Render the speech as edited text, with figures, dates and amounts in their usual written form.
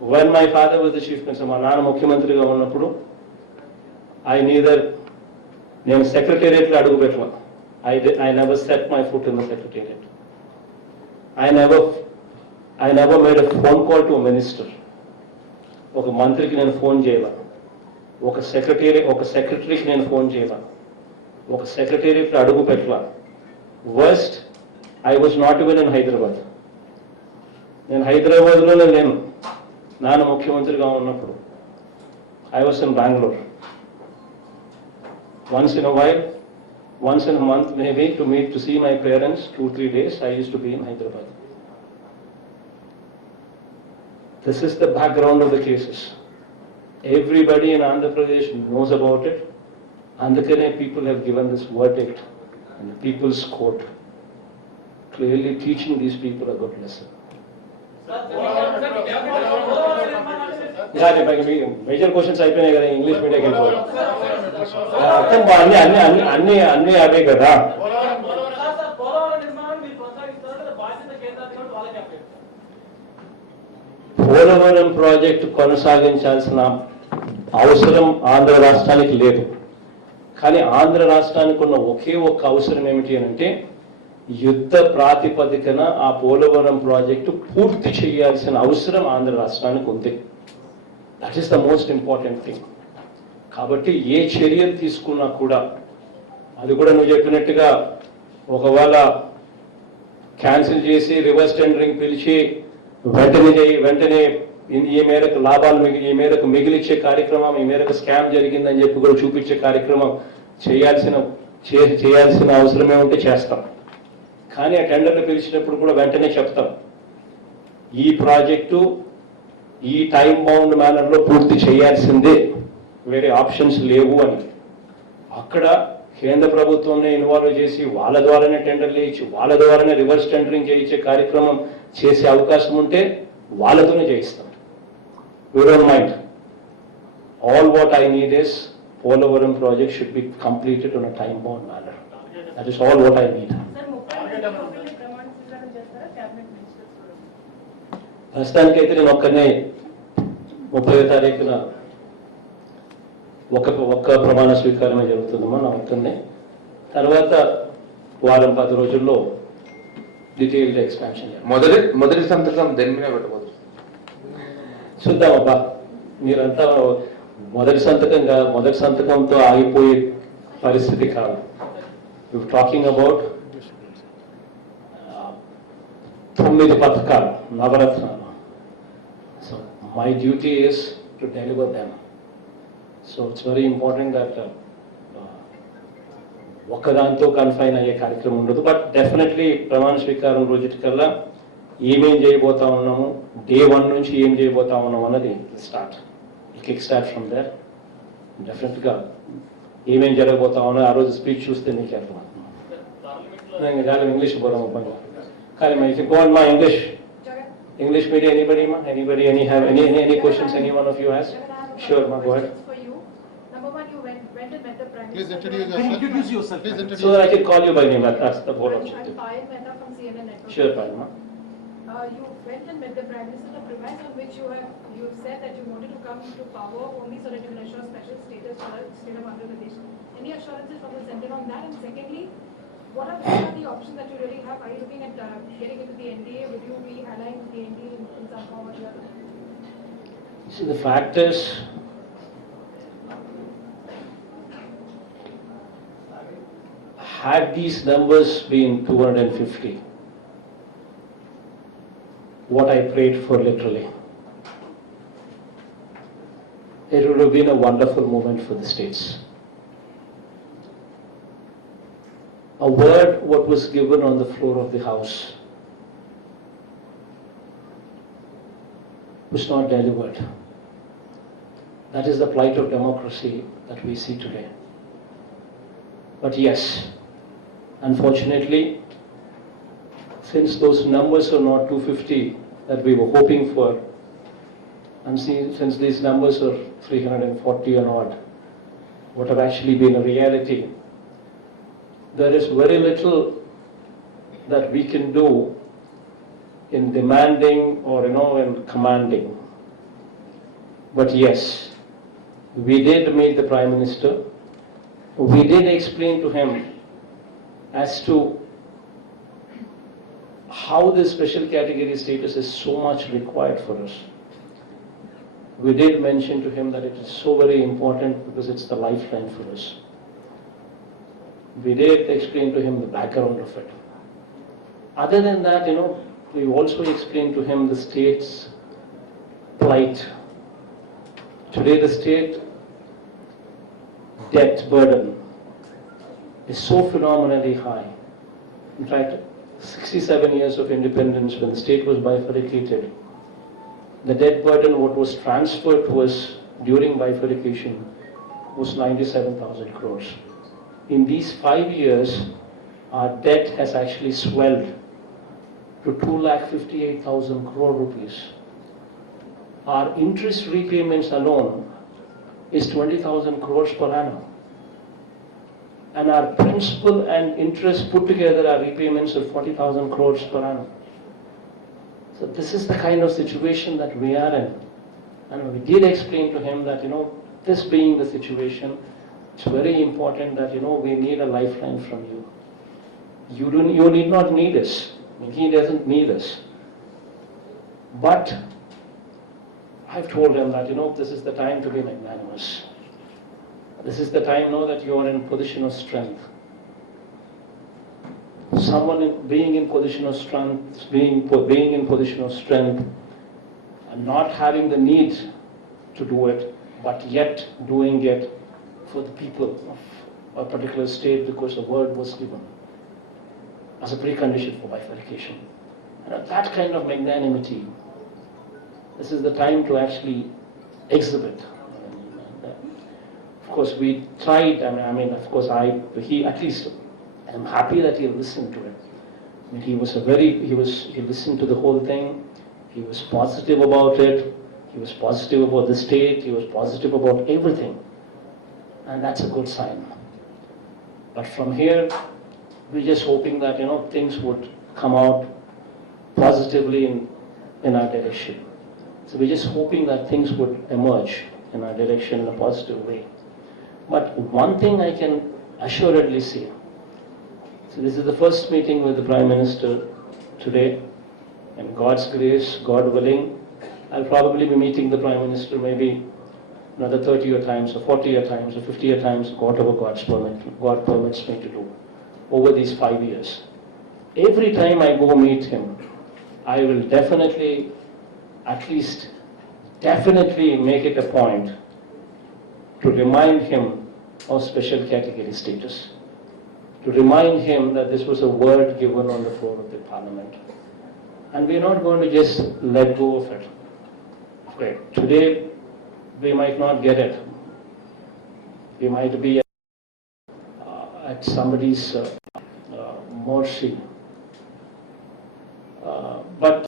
when my father was the chief minister, మా నాన్న ముఖ్యమంత్రిగా ఉన్నప్పుడు నేను సెక్రటేరియట్లో అడుగు పెట్టాను. I never set my foot in the secretariat. I never made a phone call to a minister. ఒక మంత్రికి నేను ఫోన్ చేయాల, ఒక సెక్రటరీకి నేను ఫోన్ చేయాల, ఒక సెక్రటేరియట్లో అడుగు పెట్టాల. Worst, I was not even in Hyderabad. నేను హైదరాబాద్లోనే లేను నాన్న ముఖ్యమంత్రిగా ఉన్నప్పుడు. I was in Bangalore. Once in a while, once in a month maybe, to see my parents 2-3 days, I used to be in Hyderabad. This is the background of the cases. Everybody in Andhra Pradesh knows about it. Andhra people have given this verdict in the People's Court, clearly teaching these people a good lesson. Major questions అయిపోయినాయి కదా, English medium అన్ని అవే కదా. Polavaram project కొనసాగించాల్సిన అవసరం ఆంధ్ర రాష్ట్రానికి లేదు. కానీ ఆంధ్ర రాష్ట్రానికి ఉన్న ఒకే ఒక్క అవసరం ఏమిటి అంటే యుద్ధ ప్రాతిపదికన ఆ పోలవరం ప్రాజెక్టు పూర్తి చేయాల్సిన అవసరం ఆంధ్ర రాష్ట్రానికి ఉంది. That is the most important thing. కాబట్టి ఏ చర్యలు తీసుకున్నా కూడా, అది కూడా నువ్వు చెప్పినట్టుగా ఒకవేళ క్యాన్సిల్ చేసి రివర్స్ టెండరింగ్ పిలిచి వెంటనే ఈ మేరకు లాభాలు ఈ మేరకు మిగిలిచ్చే కార్యక్రమం, ఈ మేరకు స్కామ్ జరిగిందని చెప్పి కూడా చూపించే కార్యక్రమం చేయాల్సిన అవసరమే ఉంటే చేస్తాం. కానీ ఆ టెండర్లు పిలిచినప్పుడు కూడా వెంటనే చెప్తాం, ఈ ప్రాజెక్టు ఈ టైం బౌండ్ మేనర్లో పూర్తి చేయాల్సిందే, వేరే ఆప్షన్స్ లేవు అని. అక్కడ కేంద్ర ప్రభుత్వంనే ఇన్వాల్వ్ చేసి వాళ్ళ ద్వారానే టెండర్లు ఇచ్చి వాళ్ళ ద్వారానే రివర్స్ టెండరింగ్ చేయించే కార్యక్రమం చేసే అవకాశం ఉంటే వాళ్ళతోనే చేయిస్తాం. We don't mind. All what I need is Polavaram project should be completed on a time bound manner. That is all what I need. ప్రస్తుతానికైతే నేను ఒక్కనే 30వ తారీఖున ఒక్క ప్రమాణ స్వీకారమే జరుగుతుందమ్మా, నా ఒక్కనే. తర్వాత వారం 10 రోజుల్లో డీటెయిల్డ్ ఎక్స్పాన్షన్. మొదటి సంతకం దేని మీద పెట్టబోతుంది చూద్దామబ్బా. మీరంతా మొదటి సంతకంతో ఆగిపోయే పరిస్థితి కాదు. యు టాకింగ్ అబౌట్ 9 పథకాలు, నవరత్నాలు. So my duty is to deliver them. So it's very important that ఒక్కదాంతో కన్ఫైన్ అయ్యే కార్యక్రమం ఉండదు. బట్ డెఫినెట్లీ ప్రమాణ స్వీకారం రోజుకల్లా ఏమేం చేయబోతా ఉన్నాము, డే 1 నుంచి ఏం చేయబోతా ఉన్నాము అన్నది కిక్ స్టార్ట్ ఫ్రమ్ దేర్. డెఫినెట్గా ఏమేం జరగబోతా ఉన్నా ఆ రోజు స్పీచ్ చూస్తే నీకు అర్థమవుతుంది. చాలా ఇంగ్లీష్ పోదాం పని. కానీ if you go on my English media, anybody any questions anyone of you has? Sure, ma, go ahead. Number one, you went and met the Prime Minister. Please introduce yourself. So that I can call you by name. That's the whole objective. Payal Mehta from CNN Network. Sure, Payal, ma. You went and met the Prime Minister. The premise on which you have said that you wanted to come to power only so that you can assure special status for the state of Andhra Pradesh. Any assurances from the centre on that? And secondly, what are the options that you really have? Are you looking at getting into the NDA? Would you be allying with the NDA in some form or the other? See, the fact is, had these numbers been 250, what I prayed for literally, it would have been a wonderful moment for the states. A word what was given on the floor of the House was not delivered. That is the plight of democracy that we see today. But yes, unfortunately, since those numbers are not 250 that we were hoping for, and since these numbers are 340 and odd, what have actually been a reality, there is very little that we can do in demanding or in commanding. But yes, we did meet the Prime Minister. We did explain to him as to how this special category status is so much required for us. We did mention to him that it is so very important because it's the lifeline for us. We did explain to him the background of it. Other than that, we also explained to him the state's plight. Today the state debt burden is so phenomenally high. In fact, 67 years of independence, when the state was bifurcated, the debt burden what was transferred to us during bifurcation was 97,000 crores. In these 5 years, our debt has actually swelled to 2,58,000 crore rupees. Our interest repayments alone is 20,000 crores per annum. And our principal and interest put together are repayments of 40,000 crores per annum. So this is the kind of situation that we are in. And we did explain to him that, this being the situation, it's very important that, we need a lifeline from you. You need not need us. I mean, he doesn't need us. But I've told him that, this is the time to be magnanimous. This is the time now that you are in position of strength. Someone being in position of strength, being in position of strength, and not having the need to do it, but yet doing it for the people of a particular state because the word was given as a precondition for bifurcation. And that kind of magnanimity, this is the time to actually exhibit. Of course, we tried, he at least, I'm happy that he listened to it. I mean, he listened to the whole thing. He was positive about it. He was positive about the state. He was positive about everything. And that's a good sign. But from here, we're just hoping that, things would come out positively in our direction. So we're just hoping that things would emerge in our direction in a positive way. But one thing I can assuredly say, so this is the first meeting with the Prime Minister today, and God's grace, God willing, I'll probably be meeting the Prime Minister maybe another 30 times, or 40 times, or 50 times, whatever God permits me to do over these 5 years. Every time I go meet him, I will definitely make it a point to remind him of special category status, to remind him that this was a word given on the floor of the Parliament. And we're not going to just let go of it. Okay, today we might not get it. We might be at somebody's mercy. But